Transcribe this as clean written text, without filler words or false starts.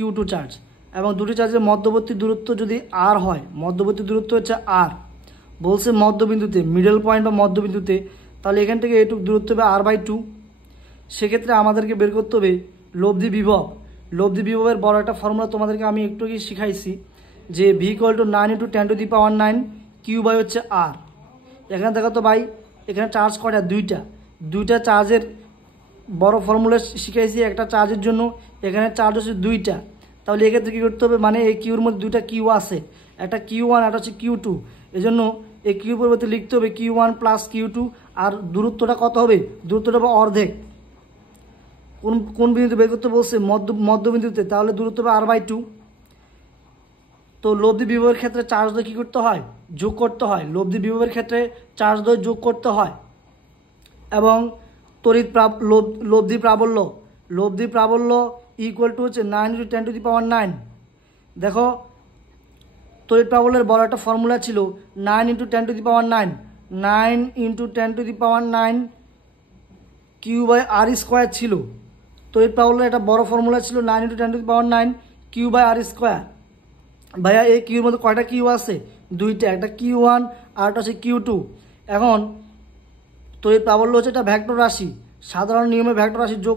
Q2 charge এবং দুটি চার্জের মধ্যবর্তী দূরত্ব যদি r হয়, মধ্যবর্তী দূরত্ব হচ্ছে r, বলছে মধ্যবিন্দুতে মিডল পয়েন্ট বা মধ্যবিন্দুতে, তাহলে এখান থেকে এইটুকু দূরত্ব হবে r/2। সেক্ষেত্রে আমাদেরকে বের করতে হবে লব্ধি বিভব। লব্ধি বিভবের বড় একটা ফর্মুলা তোমাদেরকে আমি একটু আগে শিখাইছি যে v = 9 × 10⁹ Q বাই হচ্ছে r। এখানে দেখো তো ভাই, এখানে চার্জ কয়টা? দুইটা চার্জের বড় ফর্মুলা শিখাইছি একটা চার্জের জন্য, এখানে চার্জ হচ্ছে দুইটা। তাহলে এক্ষেত্রে কী করতে হবে, মানে এই কিউর মধ্যে দুইটা কিউ আছে, একটা Q1 একটা হচ্ছে Q2। এই জন্য এই কিউ পরিবর্তে লিখতে হবে Q1 + Q2। আর দূরত্বটা কত হবে? দূরত্বটা হবে অর্ধেক। কোন বিন্দুতে বের করতে বলছে? মধ্যবিন্দুতে, তাহলে দূরত্ব হবে r/2। তো লব্ধি বিভবের ক্ষেত্রে চার্জ দ্বয় কী করতে হয়? যোগ করতে হয়। লব্ধি বিভবের ক্ষেত্রে চার্জ দ্বয় যোগ করতে হয়। এবং তড়িৎ লব্ধি প্রাবল্য = হচ্ছে 9 × 10⁹। দেখো, তড়িৎ প্রাবল্যের বড় একটা ফর্মুলা ছিল 9 × 10⁹, 9 × 10⁹ Q/r² ছিল। তড়িৎ প্রাবল্যের একটা বড় ফর্মুলা ছিল 9 × 10⁹ Q/r²। ভাইয়া এই কিউর মধ্যে কয়টা কিউ আছে? দুইটা, একটা Q1 আর একটা হচ্ছে Q2। এখন তড়িৎ প্রাবল্য হচ্ছে একটা ভেক্টর রাশি, সাধারণ নিয়মে ভেক্টর রাশি যোগ